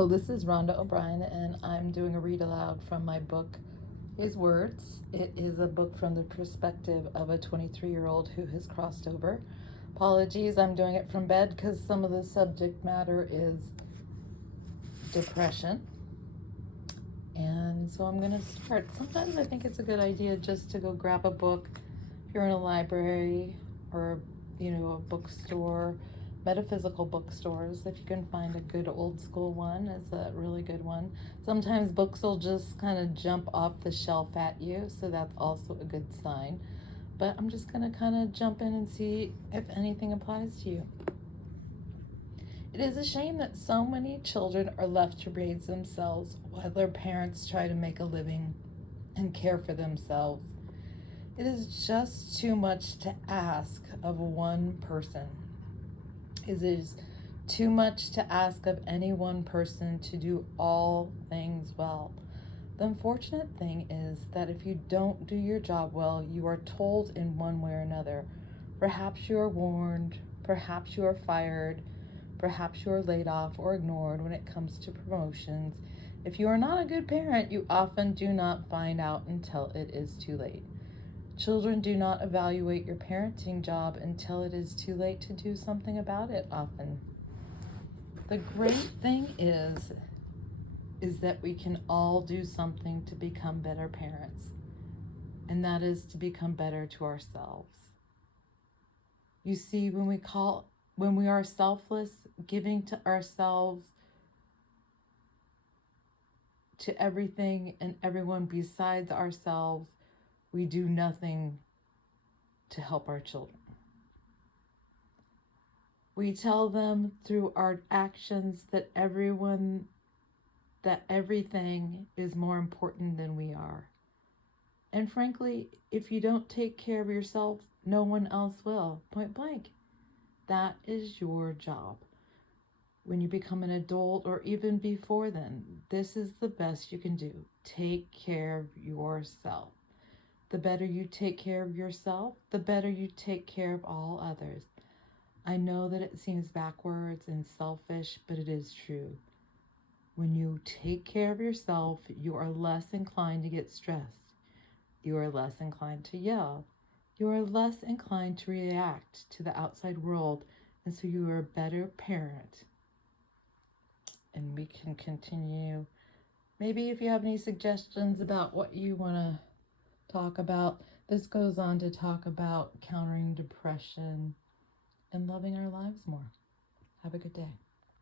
So this is Rhonda O'Brien, and I'm doing a read aloud from my book, His Words. It is a book from the perspective of a 23-year-old who has crossed over. Apologies, I'm doing it from bed because some of the subject matter is depression. And so I'm going to start. Sometimes I think it's a good idea just to go grab a book if you're in a library or, a bookstore. Metaphysical bookstores, if you can find a good old school one, is a really good one. Sometimes books will just kind of jump off the shelf at you, so that's also a good sign. But I'm just going to kind of jump in and see if anything applies to you. It is a shame that so many children are left to raise themselves while their parents try to make a living and care for themselves. It is just too much to ask of one person. It is too much to ask of any one person to do all things well. The unfortunate thing is that if you don't do your job well, you are told in one way or another. Perhaps you are warned, perhaps you are fired, perhaps you are laid off or ignored when it comes to promotions. If you are not a good parent, you often do not find out until it is too late. Children do not evaluate your parenting job until it is too late to do something about it often. The great thing is that we can all do something to become better parents, and that is to become better to ourselves. You see, when we are selfless, giving to ourselves, to everything and everyone besides ourselves, we do nothing to help our children. We tell them through our actions that everything is more important than we are. And frankly, if you don't take care of yourself, no one else will. Point blank. That is your job. When you become an adult or even before then, this is the best you can do. Take care of yourself. The better you take care of yourself, the better you take care of all others. I know that it seems backwards and selfish, but it is true. When you take care of yourself, you are less inclined to get stressed. You are less inclined to yell. You are less inclined to react to the outside world, and so you are a better parent. And we can continue. Maybe if you have any suggestions about what you want to talk about, this goes on to talk about countering depression and loving our lives more. Have a good day.